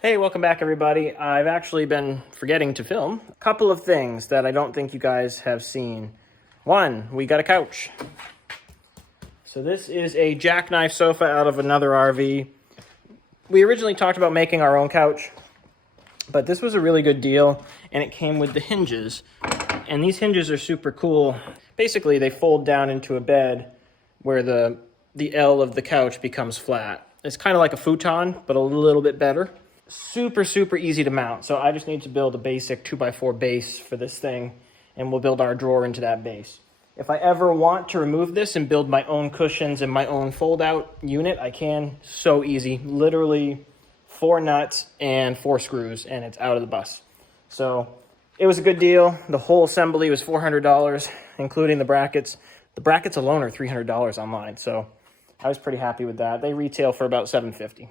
Hey, welcome back everybody. I've actually been forgetting to film a couple of things that I don't think you guys have seen. One, we got a couch. So this is a jackknife sofa out of another RV. We originally talked about making our own couch, but this was a really good deal and it came with the hinges. And these hinges are super cool. Basically, they fold down into a bed where the L of the couch becomes flat. It's kind of like a futon, but a little bit better. Super easy to mount. So I just need to build a basic 2x4 base for this thing, and we'll build our drawer into that base. If I ever want to remove this and build my own cushions and my own fold-out unit, I can. So easy. Literally 4 nuts and 4 screws, and it's out of the bus. So it was a good deal. The whole assembly was $400, including the brackets. The brackets alone are $300 online, so I was pretty happy with that. They retail for about $750.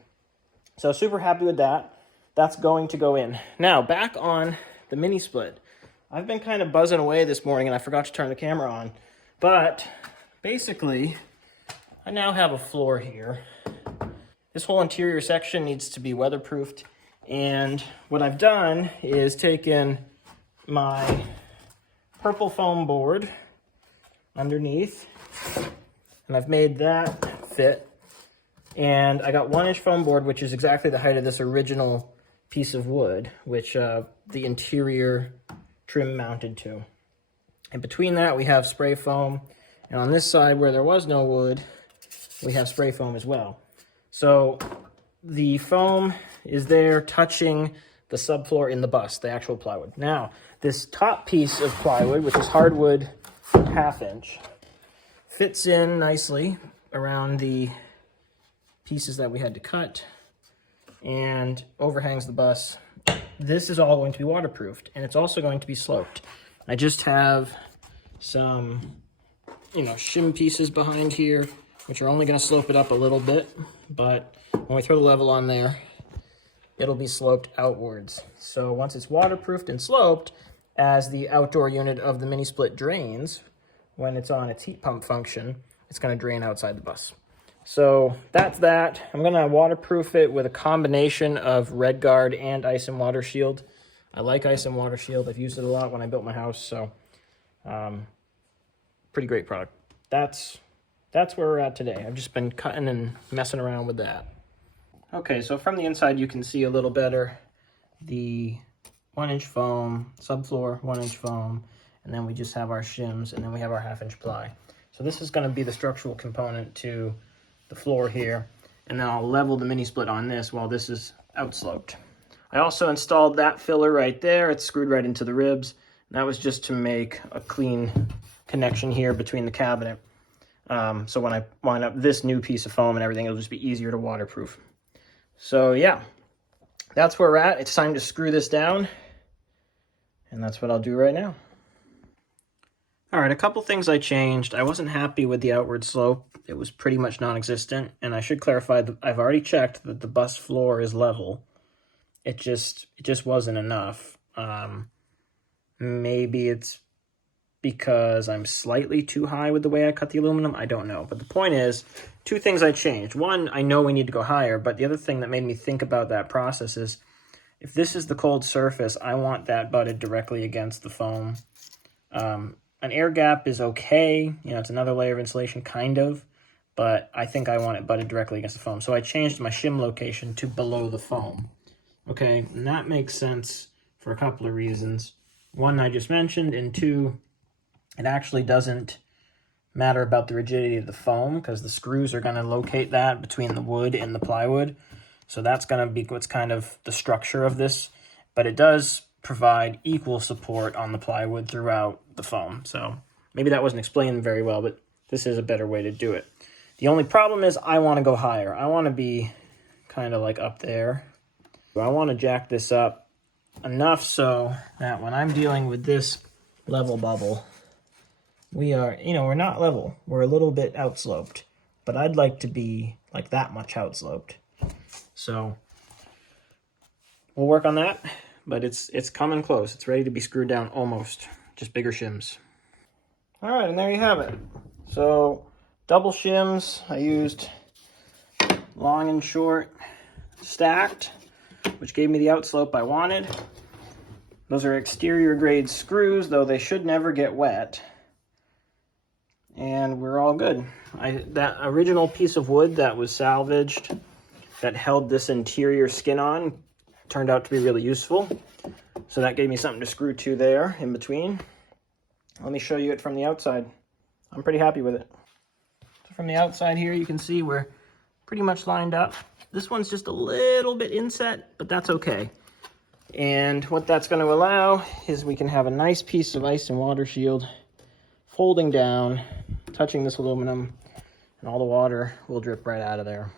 So super happy with that. That's going to go in. Now, back on the mini split. I've been kind of buzzing away this morning and I forgot to turn the camera on. But basically, I now have a floor here. This whole interior section needs to be weatherproofed. And what I've done is taken my purple foam board underneath, and I've made that fit. And I got 1-inch foam board, which is exactly the height of this original piece of wood, which the interior trim mounted to. And between that, we have spray foam. And on this side, where there was no wood, we have spray foam as well. So the foam is there touching the subfloor in the bus, the actual plywood. Now, this top piece of plywood, which is hardwood 1/2 inch, fits in nicely around the pieces that we had to cut and overhangs the bus. This is all going to be waterproofed, and it's also going to be sloped. I just have some, shim pieces behind here, which are only going to slope it up a little bit, but when we throw the level on there, it'll be sloped outwards. So once it's waterproofed and sloped, as the outdoor unit of the mini split drains, when it's on its heat pump function, it's going to drain outside the bus. So that's that. I'm going to waterproof it with a combination of Red Guard and Ice and Water Shield. I like Ice and Water Shield. I've used it a lot when I built my house, so pretty great product. That's where we're at today. I've just been cutting and messing around with that. Okay, so from the inside you can see a little better the 1-inch foam, subfloor 1-inch foam, and then we just have our shims, and then we have our 1/2-inch ply. So this is going to be the structural component to the floor here, and then I'll level the mini split on this while this is outsloped. I also installed that filler right there. It's screwed right into the ribs. That was just to make a clean connection here between the cabinet. So when I line up this new piece of foam and everything, it'll just be easier to waterproof. So yeah, that's where we're at. It's time to screw this down, and that's what I'll do right now. All right, a couple things I changed. I wasn't happy with the outward slope. It was pretty much non-existent, and I should clarify that I've already checked that the bus floor is level. It just wasn't enough. Maybe it's because I'm slightly too high with the way I cut the aluminum. I don't know. But the point is, 2 things I changed. One, I know we need to go higher, but the other thing that made me think about that process is, if this is the cold surface, I want that butted directly against the foam. An air gap is okay. It's another layer of insulation, kind of. But I think I want it butted directly against the foam. So I changed my shim location to below the foam. Okay, and that makes sense for a couple of reasons. One, I just mentioned, and 2, it actually doesn't matter about the rigidity of the foam, because the screws are going to locate that between the wood and the plywood. So that's going to be what's kind of the structure of this. But it does provide equal support on the plywood throughout the foam. So maybe that wasn't explained very well, but this is a better way to do it. The only problem is I want to go higher. I want to be kind of like up there. I want to jack this up enough so that when I'm dealing with this level bubble, we are, we're not level. We're a little bit outsloped, but I'd like to be like that much outsloped. So we'll work on that, but it's coming close. It's ready to be screwed down almost, just bigger shims. All right, and there you have it. So double shims, I used long and short stacked. which gave me the outslope I wanted. Those are exterior grade screws, though they should never get wet. And we're all good. That original piece of wood that was salvaged that held this interior skin on turned out to be really useful. So that gave me something to screw to there in between. Let me show you it from the outside. I'm pretty happy with it. So from the outside here, you can see we're pretty much lined up. This one's just a little bit inset, but that's okay. And what that's going to allow is we can have a nice piece of ice and water shield folding down, touching this aluminum, and all the water will drip right out of there.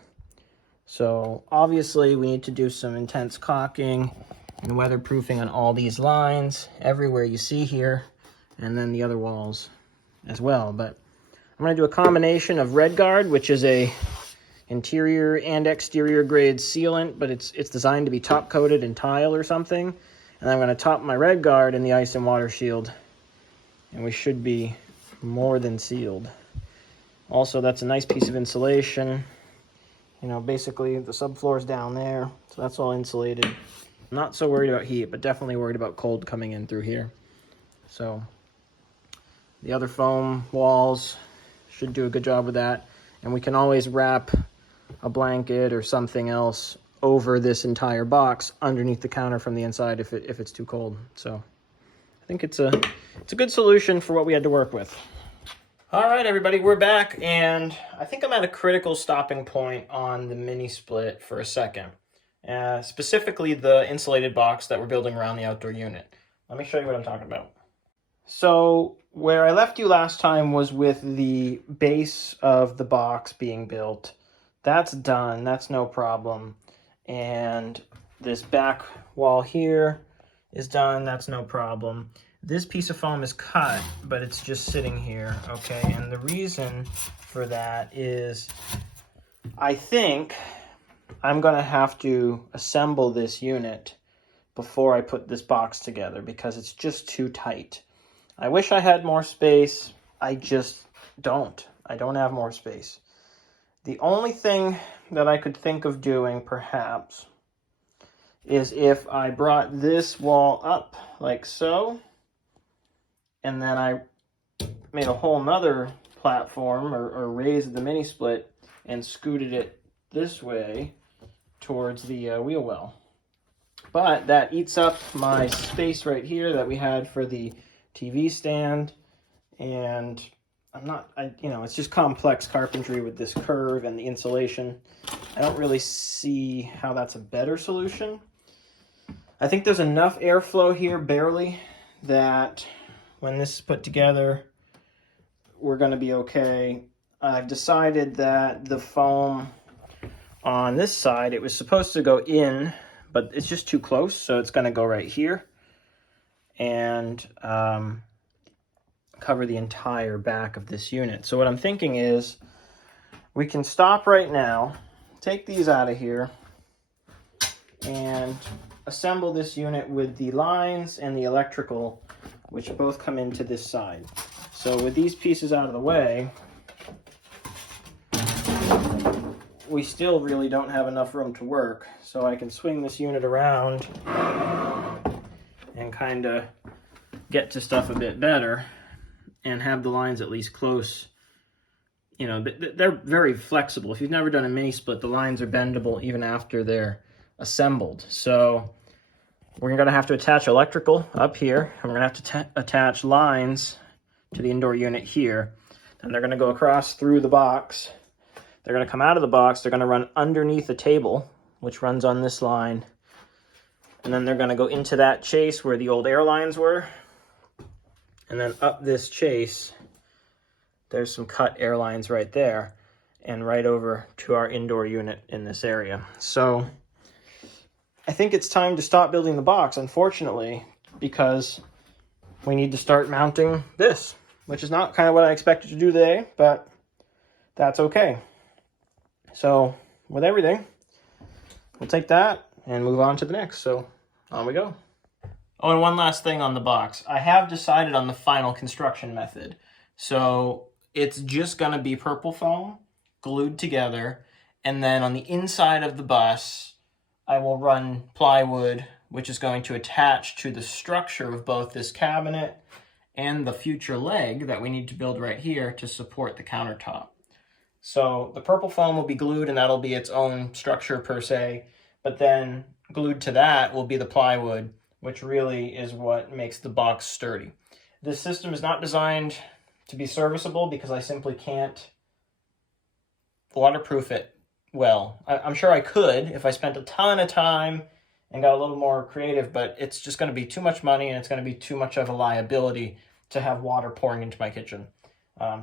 So obviously we need to do some intense caulking and weatherproofing on all these lines, everywhere you see here, and then the other walls as well. But I'm going to do a combination of Red Guard, which is a interior and exterior grade sealant, but it's designed to be top coated in tile or something. And I'm going to top my Red Guard in the ice and water shield, and we should be more than sealed. Also, that's a nice piece of insulation. You know, basically the subfloor is down there, so that's all insulated. I'm not so worried about heat, but definitely worried about cold coming in through here. So the other foam walls should do a good job with that. And we can always wrap a blanket or something else over this entire box underneath the counter from the inside if it's too cold. So I think it's a good solution for what we had to work with. All right, everybody, we're back, and I think I'm at a critical stopping point on the mini split for a second. Specifically the insulated box that we're building around the outdoor unit. Let me show you what I'm talking about. So where I left you last time was with the base of the box being built. That's done, that's no problem. And this back wall here is done, that's no problem. This piece of foam is cut, but it's just sitting here, okay? And the reason for that is I think I'm gonna have to assemble this unit before I put this box together because it's just too tight. I wish I had more space. I just don't. I don't have more space. The only thing that I could think of doing, perhaps, is if I brought this wall up like so, and then I made a whole nother platform or raised the mini split and scooted it this way towards the wheel well. But that eats up my space right here that we had for the TV stand, and it's just complex carpentry with this curve and the insulation. I don't really see how that's a better solution. I think there's enough airflow here, barely, that when this is put together, we're going to be okay. I've decided that the foam on this side, it was supposed to go in, but it's just too close, so it's going to go right here and cover the entire back of this unit. So what I'm thinking is we can stop right now, take these out of here, and assemble this unit with the lines and the electrical, which both come into this side. So with these pieces out of the way, we still really don't have enough room to work. So I can swing this unit around and kind of get to stuff a bit better and have the lines at least close. You know, they're very flexible. If you've never done a mini split, the lines are bendable even after they're assembled. So we're going to have to attach electrical up here, and we're going to have to attach lines to the indoor unit here. And they're going to go across through the box. They're going to come out of the box. They're going to run underneath the table, which runs on this line. And then they're going to go into that chase where the old air lines were. And then up this chase, there's some cut air lines right there. And right over to our indoor unit in this area. So I think it's time to stop building the box, unfortunately, because we need to start mounting this, which is not kind of what I expected to do today, but that's okay. So with everything, we'll take that and move on to the next. So on we go. Oh, and one last thing on the box. I have decided on the final construction method. So it's just going to be purple foam glued together, and then on the inside of the bus, I will run plywood, which is going to attach to the structure of both this cabinet and the future leg that we need to build right here to support the countertop. So the purple foam will be glued, and that'll be its own structure per se, but then glued to that will be the plywood, which really is what makes the box sturdy. This system is not designed to be serviceable because I simply can't waterproof it well. I'm sure I could if I spent a ton of time and got a little more creative, but it's just going to be too much money and it's going to be too much of a liability to have water pouring into my kitchen.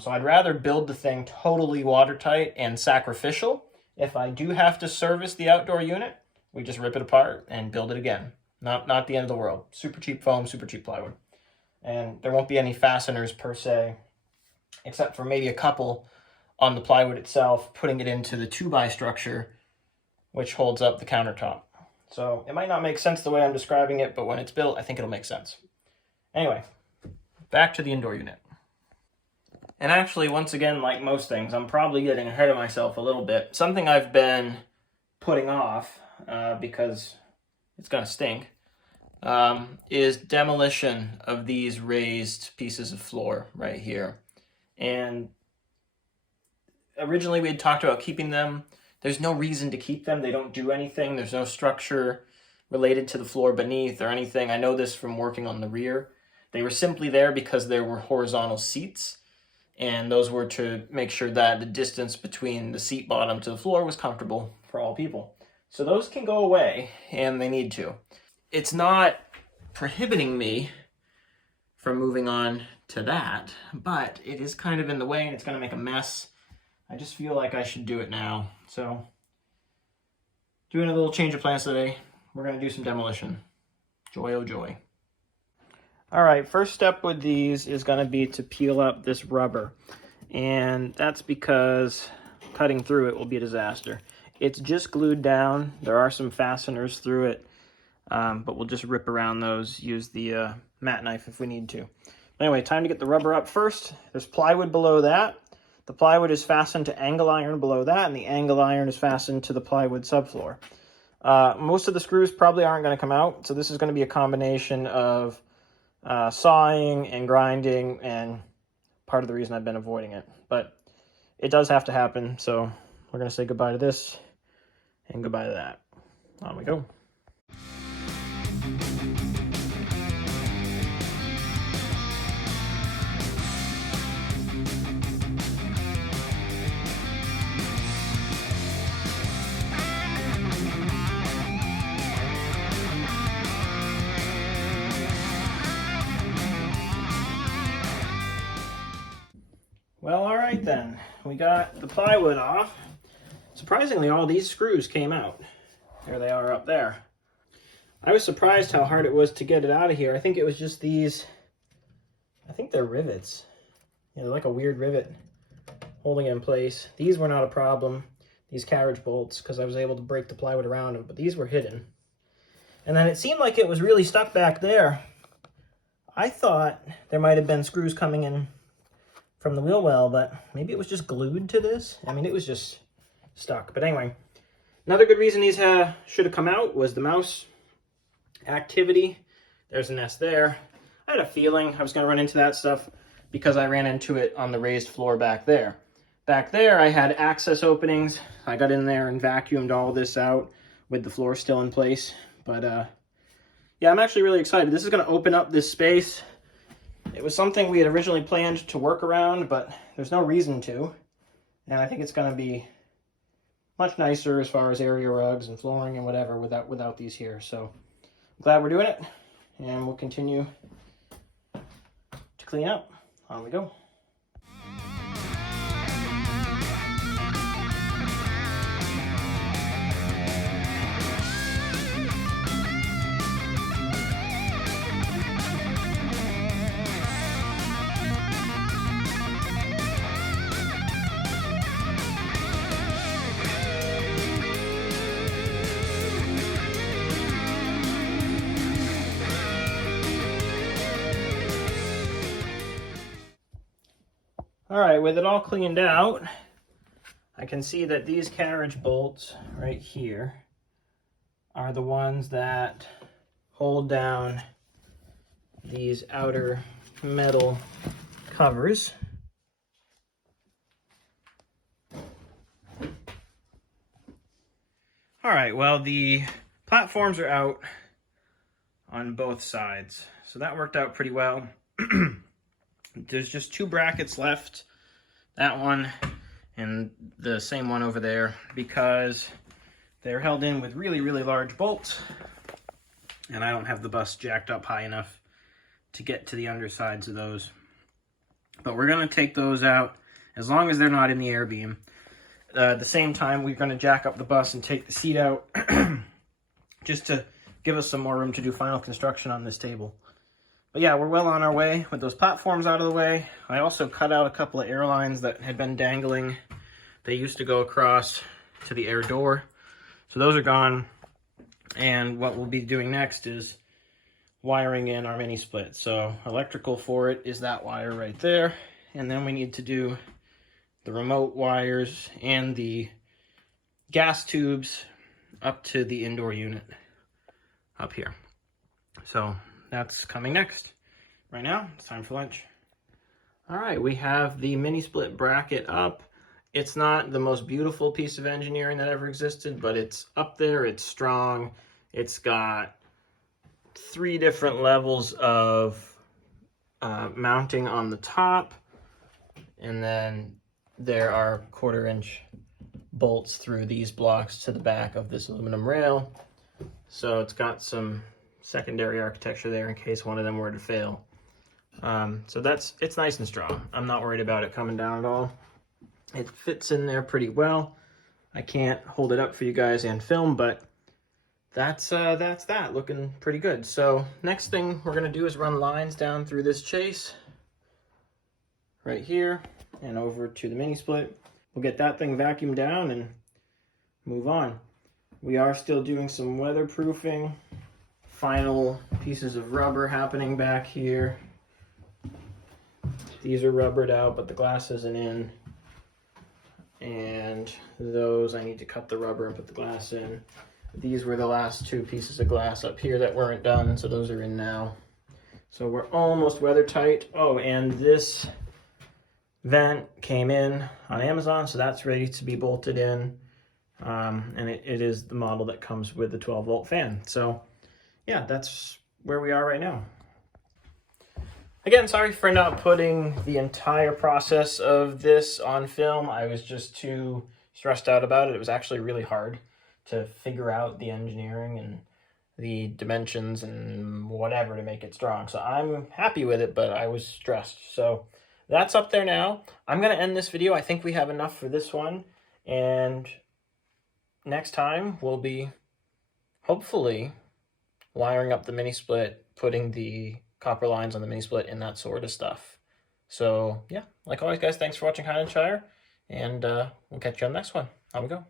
So I'd rather build the thing totally watertight and sacrificial. If I do have to service the outdoor unit, we just rip it apart and build it again. Not the end of the world. Super cheap foam, super cheap plywood. And there won't be any fasteners per se, except for maybe a couple on the plywood itself, putting it into the 2x structure, which holds up the countertop. So it might not make sense the way I'm describing it, but when it's built, I think it'll make sense. Anyway, back to the indoor unit. And actually, once again, like most things, I'm probably getting ahead of myself a little bit. Something I've been putting off because it's going to stink is demolition of these raised pieces of floor right here. And originally we had talked about keeping them. There's no reason to keep them. They don't do anything. There's no structure related to the floor beneath or anything. I know this from working on the rear. They were simply there because there were horizontal seats, and those were to make sure that the distance between the seat bottom to the floor was comfortable for all people. So those can go away, and they need to. It's not prohibiting me from moving on to that, but it is kind of in the way, and it's going to make a mess. I just feel like I should do it now. So, doing a little change of plans today. We're going to do some demolition. Joy, oh joy. All right, first step with these is going to be to peel up this rubber. And that's because cutting through it will be a disaster. It's just glued down. There are some fasteners through it, but we'll just rip around those, use the mat knife if we need to. Anyway, time to get the rubber up first. There's plywood below that. The plywood is fastened to angle iron below that, and the angle iron is fastened to the plywood subfloor. Most of the screws probably aren't going to come out, so this is going to be a combination of sawing and grinding, and part of the reason I've been avoiding it. But it does have to happen, so we're going to say goodbye to this and goodbye to that. On we go. Well, all right then. We got the plywood off. Surprisingly, all these screws came out. There they are up there. I was surprised how hard it was to get it out of here. I think it was just these, I think they're rivets. Yeah, they're like a weird rivet holding it in place. These were not a problem, these carriage bolts, because I was able to break the plywood around them, but these were hidden. And then it seemed like it was really stuck back there. I thought there might have been screws coming in from the wheel well, but maybe it was just glued to this. I mean, it was just stuck. But anyway, another good reason these should have come out was the mouse activity. There's a nest there. I had a feeling I was going to run into that stuff because I ran into it on the raised floor back there. Back there, I had access openings. I got in there and vacuumed all this out with the floor still in place. But yeah, I'm actually really excited. This is going to open up this space. It was something we had originally planned to work around, but there's no reason to. And I think it's going to be much nicer as far as area rugs and flooring and whatever without these here. So I'm glad we're doing it, and we'll continue to clean up. On we go. All right, with it all cleaned out, I can see that these carriage bolts right here are the ones that hold down these outer metal covers. All right, well, the platforms are out on both sides, so that worked out pretty well. There's just 2 brackets left, that one and the same one over there, because they're held in with really, really large bolts, and I don't have the bus jacked up high enough to get to the undersides of those. But we're going to take those out as long as they're not in the air beam. At the same time, we're going to jack up the bus and take the seat out just to give us some more room to do final construction on this table. But yeah, we're well on our way with those platforms out of the way. I also cut out a couple of air lines that had been dangling. They used to go across to the air door. So those are gone. And what we'll be doing next is wiring in our mini split. So electrical for it is that wire right there. And then we need to do the remote wires and the gas tubes up to the indoor unit up here. So that's coming next. Right now, it's time for lunch. All right, we have the mini split bracket up. It's not the most beautiful piece of engineering that ever existed, but it's up there, it's strong. It's got 3 different levels of mounting on the top, and then there are 1/4 inch bolts through these blocks to the back of this aluminum rail. So it's got some secondary architecture there in case one of them were to fail. So it's nice and strong. I'm not worried about it coming down at all. It fits in there pretty well. I can't hold it up for you guys and film, but that's that, looking pretty good. So next thing we're gonna do is run lines down through this chase right here and over to the mini split. We'll get that thing vacuumed down and move on. We are still doing some weatherproofing. Final pieces of rubber happening back here. These are rubbered out, but the glass isn't in. And those, I need to cut the rubber and put the glass in. These were the last 2 pieces of glass up here that weren't done, so those are in now. So we're almost weather tight. Oh, and this vent came in on Amazon, so that's ready to be bolted in. And it is the model that comes with the 12-volt fan. So yeah, that's where we are right now. Again, sorry for not putting the entire process of this on film. I was just too stressed out about it. It was actually really hard to figure out the engineering and the dimensions and whatever to make it strong. So I'm happy with it, but I was stressed. So that's up there now. I'm going to end this video. I think we have enough for this one. And next time we'll be hopefully wiring up the mini split, putting the copper lines on the mini split and that sort of stuff. So yeah, like always guys, thanks for watching Highland Shire, and we'll catch you on the next one. On we go.